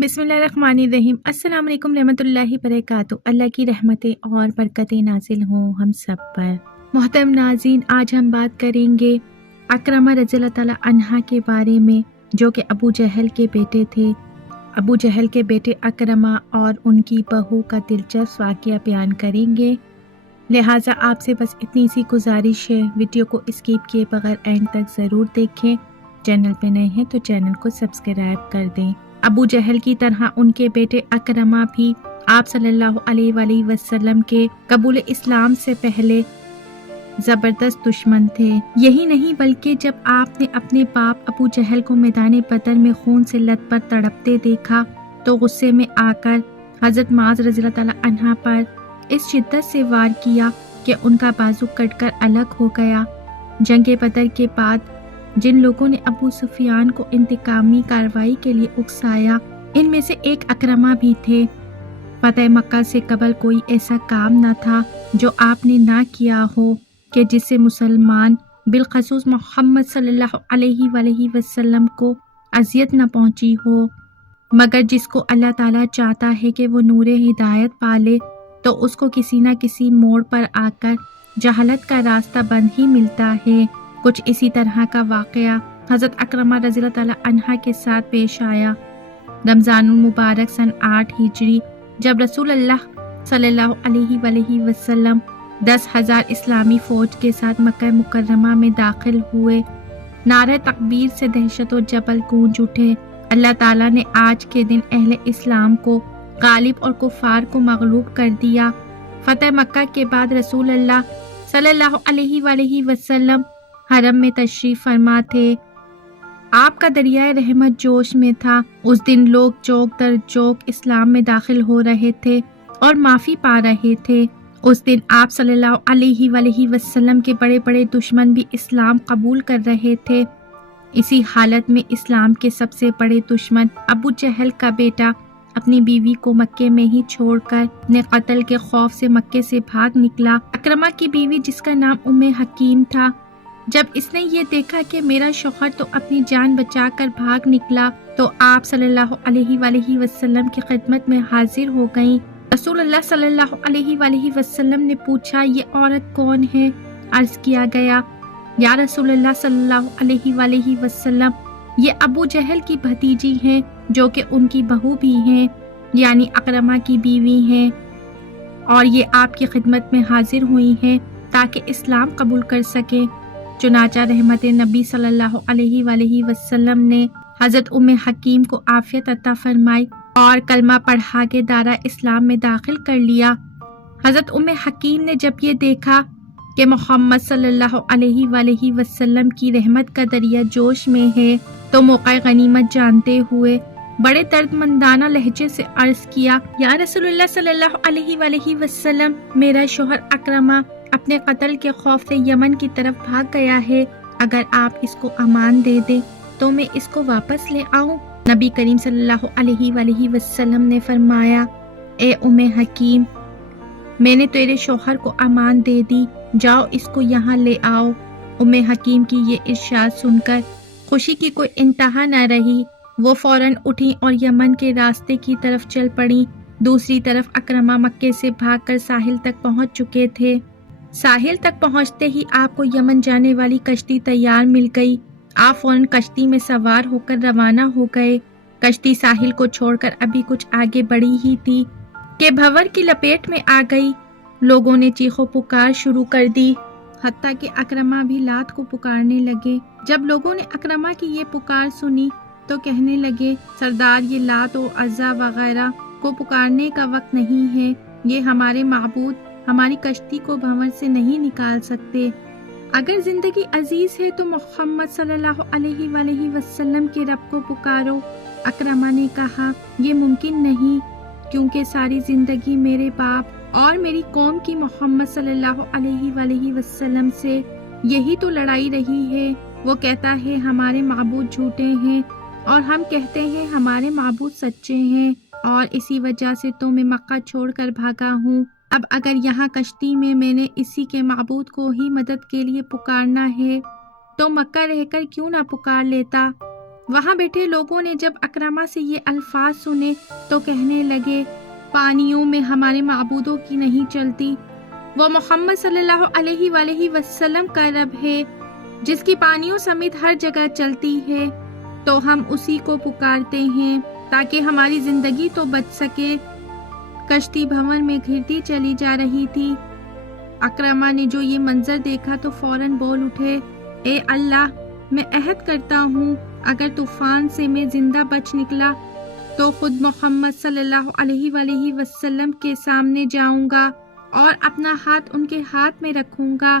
بسم اللہ الرحمن الرحیم۔ السلام علیکم رحمۃ اللہ وبرکاتہ۔ اللہ کی رحمتیں اور برکتیں نازل ہوں ہم سب پر۔ محترم ناظرین، آج ہم بات کریں گے اکرمہ رضی اللہ تعالیٰ عنہ کے بارے میں، جو کہ ابو جہل کے بیٹے تھے۔ ابو جہل کے بیٹے اکرمہ اور ان کی بہو کا دلچسپ واقعہ بیان کریں گے، لہٰذا آپ سے بس اتنی سی گزارش ہے، ویڈیو کو اسکپ کیے بغیر اینڈ تک ضرور دیکھیں۔ چینل پہ نئے ہیں تو چینل کو سبسکرائب کر دیں۔ ابو جہل کی طرح ان کے بیٹے اکرمہ بھی آپ صلی اللہ علیہ وآلہ وسلم کے قبول اسلام سے پہلے زبردست دشمن تھے۔ یہی نہیں بلکہ جب آپ نے اپنے باپ ابو جہل کو میدان بدر میں خون سے لت پر تڑپتے دیکھا تو غصے میں آ کر حضرت معاذ رضی اللہ تعالیٰ عنہ پر اس شدت سے وار کیا کہ ان کا بازو کٹ کر الگ ہو گیا۔ جنگ بدر کے بعد جن لوگوں نے ابو سفیان کو انتقامی کارروائی کے لیے اکسایا، ان میں سے ایک اکرمہ بھی تھے۔ فتح مکہ سے قبل کوئی ایسا کام نہ تھا جو آپ نے نہ کیا ہو کہ جس سے مسلمان بالخصوص محمد صلی اللہ علیہ وآلہ وسلم کو اذیت نہ پہنچی ہو، مگر جس کو اللہ تعالیٰ چاہتا ہے کہ وہ نور ہدایت پالے تو اس کو کسی نہ کسی موڑ پر آ کر جہالت کا راستہ بند ہی ملتا ہے۔ کچھ اسی طرح کا واقعہ حضرت اکرمہ رضی اللہ تعالیٰ عنہ کے ساتھ پیش آیا۔ رمضان المبارک سن 8 ہجری جب رسول اللہ صلی اللہ علیہ وآلہ وسلم 10,000 اسلامی فوج کے ساتھ مکہ مکرمہ میں داخل ہوئے، نعرہ تکبیر سے دہشت و جبل گونج اٹھے۔ اللہ تعالیٰ نے آج کے دن اہل اسلام کو غالب اور کفار کو مغلوب کر دیا۔ فتح مکہ کے بعد رسول اللہ صلی اللہ علیہ وآلہ وسلم حرم میں تشریف فرما تھے۔ آپ کا دریائے رحمت جوش میں تھا۔ اس دن لوگ چوک در چوک اسلام میں داخل ہو رہے تھے اور معافی پا رہے تھے۔ اس دن آپ صلی اللہ علیہ وآلہ وسلم کے بڑے بڑے دشمن بھی اسلام قبول کر رہے تھے۔ اسی حالت میں اسلام کے سب سے بڑے دشمن ابو جہل کا بیٹا اپنی بیوی کو مکے میں ہی چھوڑ کر اپنے قتل کے خوف سے مکے سے بھاگ نکلا۔ اکرمہ کی بیوی جس کا نام ام حکیم تھا، جب اس نے یہ دیکھا کہ میرا شوہر تو اپنی جان بچا کر بھاگ نکلا تو آپ صلی اللہ علیہ وآلہ وسلم کی خدمت میں حاضر ہو گئیں۔ رسول اللہ صلی اللہ علیہ وآلہ وسلم نے پوچھا، یہ عورت کون ہے؟ عرض کیا گیا، یا رسول اللہ صلی اللہ علیہ وآلہ وسلم، یہ ابو جہل کی بھتیجی ہیں جو کہ ان کی بہو بھی ہیں، یعنی اکرمہ کی بیوی ہیں، اور یہ آپ کی خدمت میں حاضر ہوئی ہیں تاکہ اسلام قبول کر سکیں۔ چنانچہ رحمت نبی صلی اللہ علیہ وآلہ وسلم نے حضرت ام حکیم کو عافیت عطا فرمائی اور کلمہ پڑھا کے دارہ اسلام میں داخل کر لیا۔ حضرت ام حکیم نے جب یہ دیکھا کہ محمد صلی اللہ علیہ وآلہ وسلم کی رحمت کا دریا جوش میں ہے تو موقع غنیمت جانتے ہوئے بڑے درد مندانہ لہجے سے عرض کیا، یا رسول اللہ صلی اللہ علیہ وآلہ وسلم، میرا شوہر اکرمہ اپنے قتل کے خوف سے یمن کی طرف بھاگ گیا ہے، اگر آپ اس کو امان دے دیں تو میں اس کو واپس لے آؤں۔ نبی کریم صلی اللہ علیہ وآلہ وسلم نے فرمایا، اے ام حکیم، میں نے تیرے شوہر کو امان دے دی، جاؤ اس کو یہاں لے آؤ۔ ام حکیم کی یہ ارشاد سن کر خوشی کی کوئی انتہا نہ رہی۔ وہ فوراً اٹھیں اور یمن کے راستے کی طرف چل پڑیں۔ دوسری طرف اکرمہ مکے سے بھاگ کر ساحل تک پہنچ چکے تھے۔ ساحل تک پہنچتے ہی آپ کو یمن جانے والی کشتی تیار مل گئی۔ آپ فوراً کشتی میں سوار ہو کر روانہ ہو گئے۔ کشتی ساحل کو چھوڑ کر ابھی کچھ آگے بڑھی ہی تھی کہ بھنور کی لپیٹ میں آ گئی۔ لوگوں نے چیخ و پکار شروع کر دی، حتیٰ کہ اکرمہ بھی لات کو پکارنے لگے۔ جب لوگوں نے اکرمہ کی یہ پکار سنی تو کہنے لگے، سردار، یہ لات و عزا وغیرہ کو پکارنے کا وقت نہیں ہے، یہ ہمارے معبود ہماری کشتی کو بھنور سے نہیں نکال سکتے۔ اگر زندگی عزیز ہے تو محمد صلی اللہ علیہ وآلہ وسلم کے رب کو پکارو۔ اکرمہ نے کہا، یہ ممکن نہیں، کیونکہ ساری زندگی میرے باپ اور میری قوم کی محمد صلی اللہ علیہ وآلہ وسلم سے یہی تو لڑائی رہی ہے۔ وہ کہتا ہے ہمارے معبود جھوٹے ہیں اور ہم کہتے ہیں ہمارے معبود سچے ہیں، اور اسی وجہ سے تو میں مکہ چھوڑ کر بھاگا ہوں۔ اب اگر یہاں کشتی میں نے اسی کے معبود کو ہی مدد کے لیے پکارنا ہے تو مکہ رہ کر کیوں نہ پکار لیتا۔ وہاں بیٹھے لوگوں نے جب اکرمہ سے یہ الفاظ سنے تو کہنے لگے پانیوں میں ہمارے معبودوں کی نہیں چلتی، وہ محمد صلی اللہ علیہ وآلہ وسلم کا رب ہے جس کی پانیوں سمیت ہر جگہ چلتی ہے، تو ہم اسی کو پکارتے ہیں تاکہ ہماری زندگی تو بچ سکے۔ کشتی بھنور میں گھرتی چلی جا رہی تھی۔ اکرمہ نے جو یہ منظر دیکھا تو فوراً بول اٹھے، اے اللہ، میں عہد کرتا ہوں اگر طوفان سے میں زندہ بچ نکلا تو خود محمد صلی اللہ علیہ وآلہ وسلم کے سامنے جاؤں گا اور اپنا ہاتھ ان کے ہاتھ میں رکھوں گا،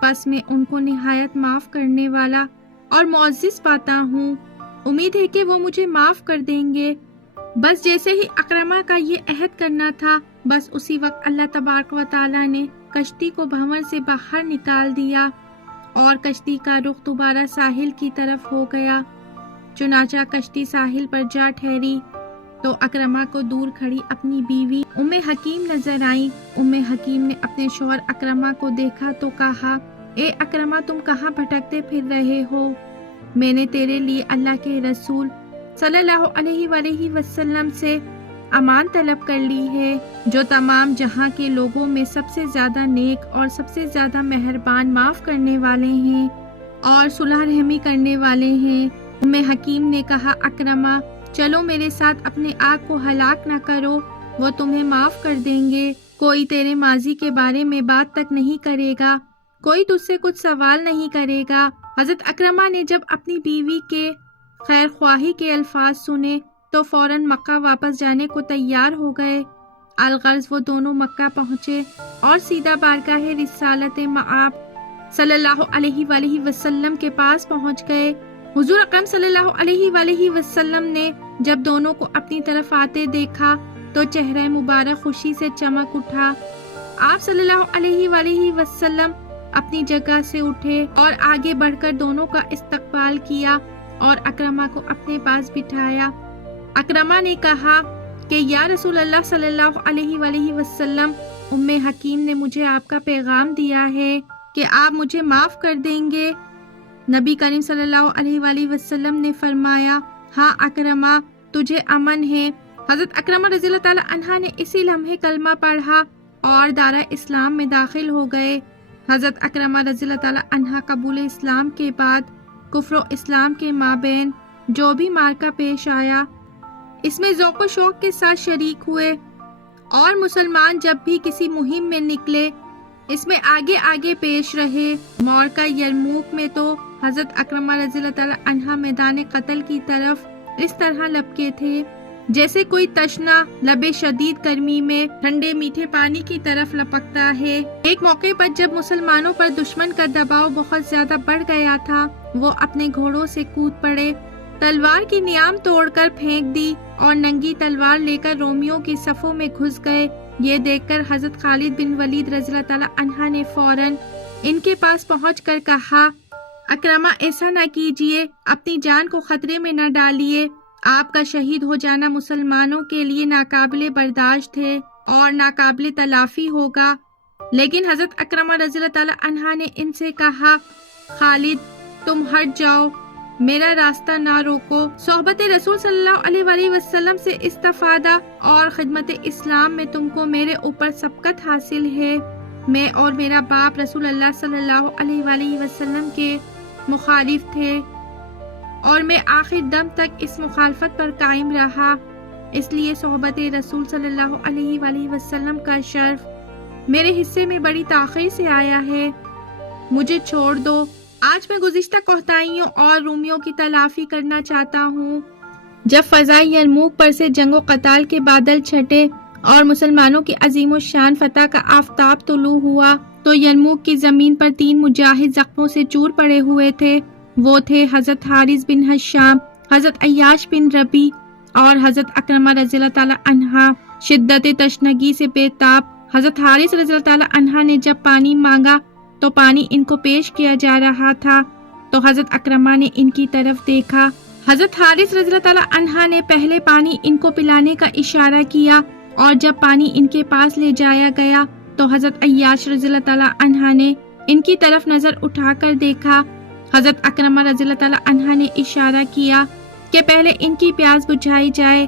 پس میں ان کو نہایت معاف کرنے والا اور معزز پاتا ہوں۔ امید ہے کہ وہ مجھے معاف کر دیں گے۔ بس جیسے ہی اکرمہ کا یہ عہد کرنا تھا، بس اسی وقت اللہ تبارک و تعالیٰ نے کشتی کو بھنور سے باہر نکال دیا اور کشتی کا رخ دوبارہ ساحل کی طرف ہو گیا۔ چنانچہ کشتی ساحل پر جا ٹھہری تو اکرمہ کو دور کھڑی اپنی بیوی ام حکیم نظر آئی۔ ام حکیم نے اپنے شوہر اکرمہ کو دیکھا تو کہا، اے اکرمہ، تم کہاں بھٹکتے پھر رہے ہو؟ میں نے تیرے لیے اللہ کے رسول صلی اللہ علیہ وآلہ وسلم سے امان طلب کر لی ہے، جو تمام جہاں کے لوگوں میں سب سے زیادہ نیک اور سب سے زیادہ مہربان، معاف کرنے والے ہیں اور صلح رحمی کرنے والے ہیں۔ ام حکیم نے کہا، اکرمہ، چلو میرے ساتھ، اپنے آپ کو ہلاک نہ کرو، وہ تمہیں معاف کر دیں گے۔ کوئی تیرے ماضی کے بارے میں بات تک نہیں کرے گا، کوئی تجھ سے کچھ سوال نہیں کرے گا۔ حضرت اکرمہ نے جب اپنی بیوی کے خیر خواہی کے الفاظ سنے تو فوراً مکہ واپس جانے کو تیار ہو گئے۔ الغرض وہ دونوں مکہ پہنچے اور سیدھا بارگاہ رسالت مآب صلی اللہ علیہ وآلہ وسلم کے پاس پہنچ گئے۔ حضور اکرم صلی اللہ علیہ وآلہ وسلم نے جب دونوں کو اپنی طرف آتے دیکھا تو چہرہ مبارک خوشی سے چمک اٹھا۔ آپ صلی اللہ علیہ وآلہ وسلم اپنی جگہ سے اٹھے اور آگے بڑھ کر دونوں کا استقبال کیا اور اکرمہ کو اپنے پاس بٹھایا۔ اکرمہ نے کہا کہ یا رسول اللہ صلی اللہ علیہ وآلہ وسلم، ام حکیم نے مجھے آپ کا پیغام دیا ہے کہ آپ مجھے معاف کر دیں گے۔ نبی کریم صلی اللہ علیہ وآلہ وسلم نے فرمایا، ہاں اکرمہ، تجھے امن ہے۔ حضرت اکرمہ رضی اللہ تعالیٰ عنہ نے اسی لمحے کلمہ پڑھا اور دارہ اسلام میں داخل ہو گئے۔ حضرت اکرمہ رضی اللہ تعالیٰ عنہ قبول اسلام کے بعد کفر و اسلام کے مابین جو بھی معرکہ پیش آیا، اس میں ذوق و شوق کے ساتھ شریک ہوئے، اور مسلمان جب بھی کسی مہم میں نکلے اس میں آگے آگے پیش رہے۔ معرکہ یرموک میں تو حضرت اکرمہ رضی اللہ تعالیٰ عنہ میدان قتل کی طرف اس طرح لپکے تھے جیسے کوئی تشنا لب شدید گرمی میں ٹھنڈے میٹھے پانی کی طرف لپکتا ہے۔ ایک موقع پر جب مسلمانوں پر دشمن کا دباؤ بہت زیادہ بڑھ گیا تھا، وہ اپنے گھوڑوں سے کود پڑے، تلوار کی نیام توڑ کر پھینک دی اور ننگی تلوار لے کر رومیوں کی صفوں میں گھس گئے۔ یہ دیکھ کر حضرت خالد بن ولید رضی اللہ تعالیٰ عنہ نے فوراً ان کے پاس پہنچ کر کہا، اکرمہ، ایسا نہ کیجیے، اپنی جان کو خطرے میں نہ ڈالیے، آپ کا شہید ہو جانا مسلمانوں کے لیے ناقابل برداشت ہے اور ناقابل تلافی ہوگا۔ لیکن حضرت اکرمہ رضی اللہ تعالیٰ عنہ نے ان سے کہا، خالد، تم ہٹ جاؤ، میرا راستہ نہ روکو۔ صحبت رسول صلی اللہ علیہ وآلہ وسلم سے استفادہ اور خدمت اسلام میں تم کو میرے اوپر سبقت حاصل ہے۔ میں اور میرا باپ رسول اللہ صلی اللہ علیہ وآلہ وسلم کے مخالف تھے اور میں آخر دم تک اس مخالفت پر قائم رہا، اس لیے صحبت رسول صلی اللہ علیہ وآلہ وسلم کا شرف میرے حصے میں بڑی تاخیر سے آیا ہے، مجھے چھوڑ دو۔ آج میں گزشتہ کوتاہیوں اور رومیوں کی تلافی کرنا چاہتا ہوں۔ جب فضائے یرموک پر سے جنگ و قتال کے بادل چھٹے اور مسلمانوں کی عظیم الشان فتح کا آفتاب طلوع ہوا تو یرموک کی زمین پر 3 مجاہد زخموں سے چور پڑے ہوئے تھے۔ وہ تھے حضرت حارث بن حشام، حضرت عیاش بن ربی اور حضرت اکرمہ رضی اللہ تعالیٰ عنہ۔ شدت تشنگی سے بے تاب حضرت حارث رضی اللہ تعالیٰ عنہ نے جب پانی مانگا تو پانی ان کو پیش کیا جا رہا تھا تو حضرت اکرمہ نے ان کی طرف دیکھا۔ حضرت حارث رضی اللہ تعالیٰ عنہ نے پہلے پانی ان کو پلانے کا اشارہ کیا اور جب پانی ان کے پاس لے جایا گیا تو حضرت عیاش رضی اللہ تعالیٰ عنہ نے ان کی طرف نظر اٹھا کر دیکھا۔ حضرت اکرمہ رضی اللہ تعالیٰ عنہ نے اشارہ کیا کہ پہلے ان کی پیاس بجھائی جائے۔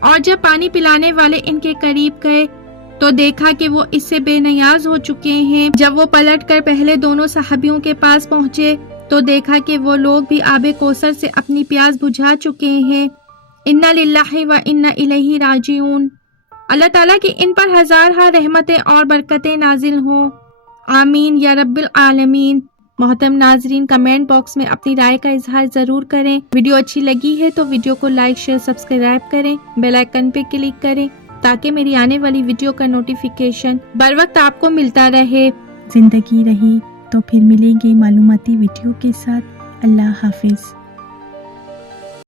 اور جب پانی پلانے والے ان کے قریب گئے تو دیکھا کہ وہ اس سے بے نیاز ہو چکے ہیں۔ جب وہ پلٹ کر پہلے دونوں صحابیوں کے پاس پہنچے تو دیکھا کہ وہ لوگ بھی آب کوثر سے اپنی پیاس بجھا چکے ہیں۔ انا للہ و انا الیہ راجعون۔ اللہ تعالیٰ کی ان پر ہزارہ رحمتیں اور برکتیں نازل ہوں، آمین یا رب العالمین۔ محترم ناظرین، کمنٹ باکس میں اپنی رائے کا اظہار ضرور کریں۔ ویڈیو اچھی لگی ہے تو ویڈیو کو لائک شیئر سبسکرائب کریں، بیل آئیکن پہ کلک کریں تاکہ میری آنے والی ویڈیو کا نوٹیفیکیشن بر وقت آپ کو ملتا رہے۔ زندگی رہی تو پھر ملیں گے معلوماتی ویڈیو کے ساتھ۔ اللہ حافظ۔